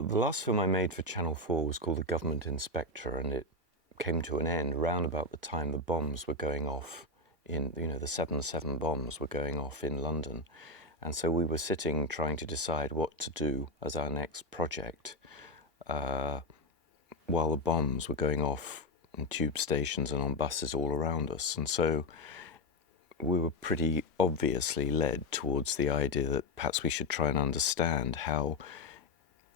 The last film I made for Channel 4 was called The Government Inspector, and it came to an end round about the time the bombs were going off in, the 7/7 bombs were going off in London. And so we were sitting trying to decide what to do as our next project while the bombs were going off in tube stations and on buses all around us. And so we were pretty obviously led towards the idea that perhaps we should try and understand how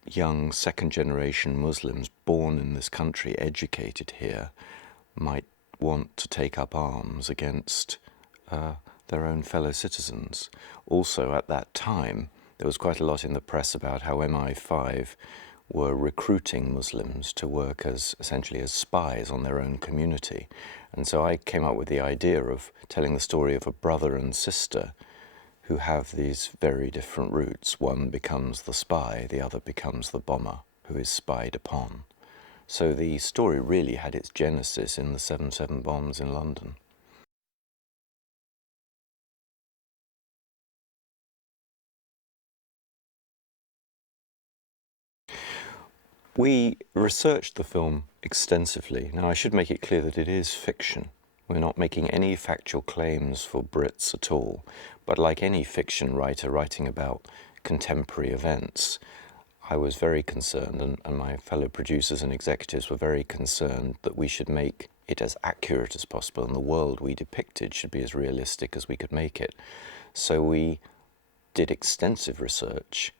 young second-generation Muslims born in this country, educated here, might want to take up arms against their own fellow citizens. Also, at that time, there was quite a lot in the press about how MI5 were recruiting Muslims to work as essentially as spies on their own community. And so I came up with the idea of telling the story of a brother and sister who have these very different routes. One becomes the spy, the other becomes the bomber who is spied upon. So the story really had its genesis in the 7/7 bombs in London. We researched the film extensively. Now, I should make it clear that it is fiction. We're not making any factual claims for Britz at all, but like any fiction writer writing about contemporary events, I was very concerned, and my fellow producers and executives were very concerned that we should make it as accurate as possible, and the world we depicted should be as realistic as we could make it. So we did extensive research,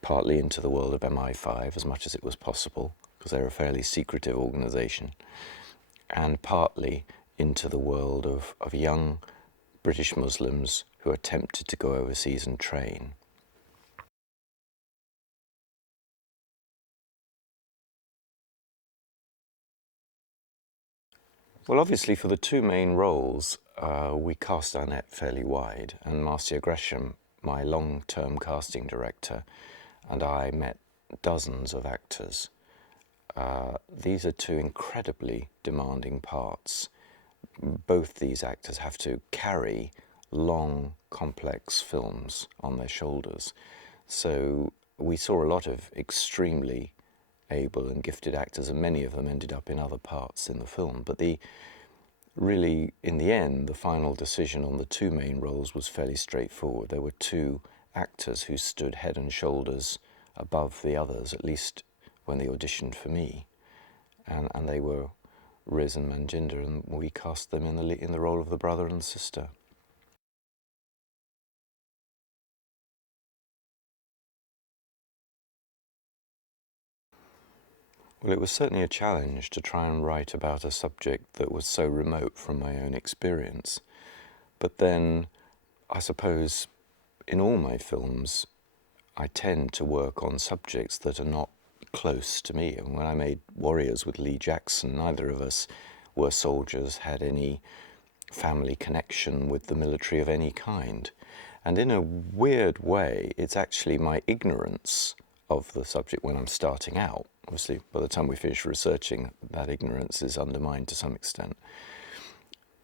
partly into the world of MI5 as much as it was possible, because they're a fairly secretive organization, and partly into the world of young British Muslims who are tempted to go overseas and train. Well, obviously for the two main roles, we cast our net fairly wide, and Marcia Gresham, my long-term casting director, and I met dozens of actors. These are two incredibly demanding parts. Both these actors have to carry long, complex films on their shoulders. So we saw a lot of extremely able and gifted actors, and many of them ended up in other parts in the film. But really, in the end, the final decision on the two main roles was fairly straightforward. There were two actors who stood head and shoulders above the others, at least when they auditioned for me, and they were Riz and Manjinder, and we cast them in the role of the brother and sister. Well, it was certainly a challenge to try and write about a subject that was so remote from my own experience. But then, I suppose, in all my films, I tend to work on subjects that are not close to me. And when I made Warriors with Lee Jackson, neither of us were soldiers, had any family connection with the military of any kind. And in a weird way, it's actually my ignorance of the subject when I'm starting out. Obviously, by the time we finish researching, that ignorance is undermined to some extent.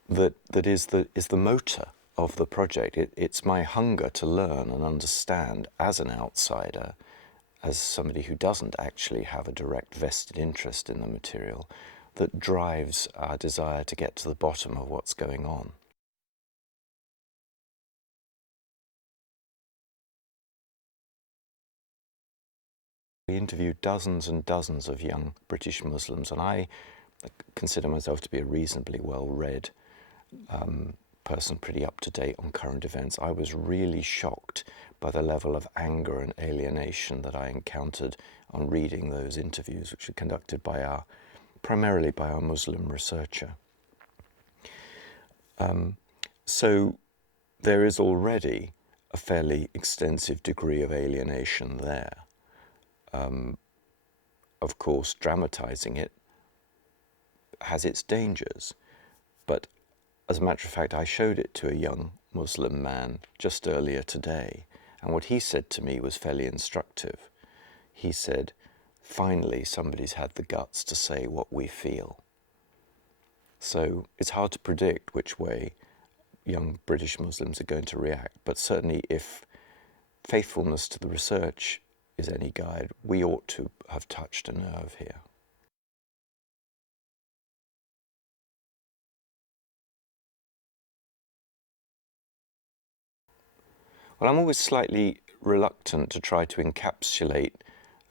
That is the motor of the project. It's my hunger to learn and understand as an outsider, as somebody who doesn't actually have a direct vested interest in the material, that drives our desire to get to the bottom of what's going on. We interviewed dozens and dozens of young British Muslims, and I consider myself to be a reasonably well-read person, pretty up-to-date on current events. I was really shocked by the level of anger and alienation that I encountered on reading those interviews, which were conducted primarily by our Muslim researcher. So there is already a fairly extensive degree of alienation there. Of course, dramatizing it has its dangers, but as a matter of fact, I showed it to a young Muslim man just earlier today, and what he said to me was fairly instructive. He said, finally somebody's had the guts to say what we feel. So it's hard to predict which way young British Muslims are going to react, but certainly if faithfulness to the research is any guide, we ought to have touched a nerve here. Well, I'm always slightly reluctant to try to encapsulate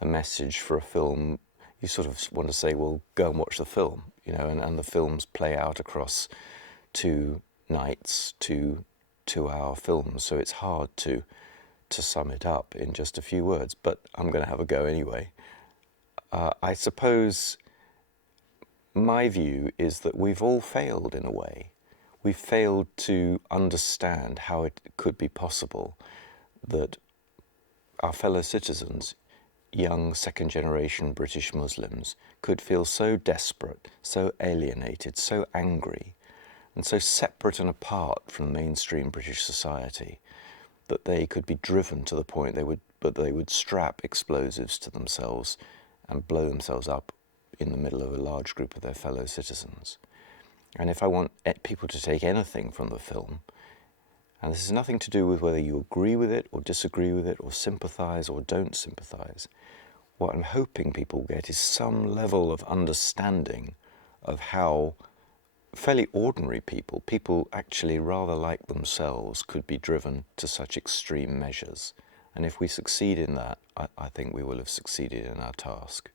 a message for a film. You sort of want to say, well, go and watch the film, and the films play out across 2 nights, 2-hour films, so it's hard to sum it up in just a few words, but I'm going to have a go anyway. I suppose my view is that we've all failed in a way. We've failed to understand how it could be possible that our fellow citizens, young second-generation British Muslims, could feel so desperate, so alienated, so angry, and so separate and apart from mainstream British society that they could be driven to the point they would strap explosives to themselves and blow themselves up in the middle of a large group of their fellow citizens. And if I want people to take anything from the film, and this has nothing to do with whether you agree with it or disagree with it or sympathise or don't sympathise, what I'm hoping people get is some level of understanding of how fairly ordinary people actually rather like themselves, could be driven to such extreme measures. And if we succeed in that, I think we will have succeeded in our task.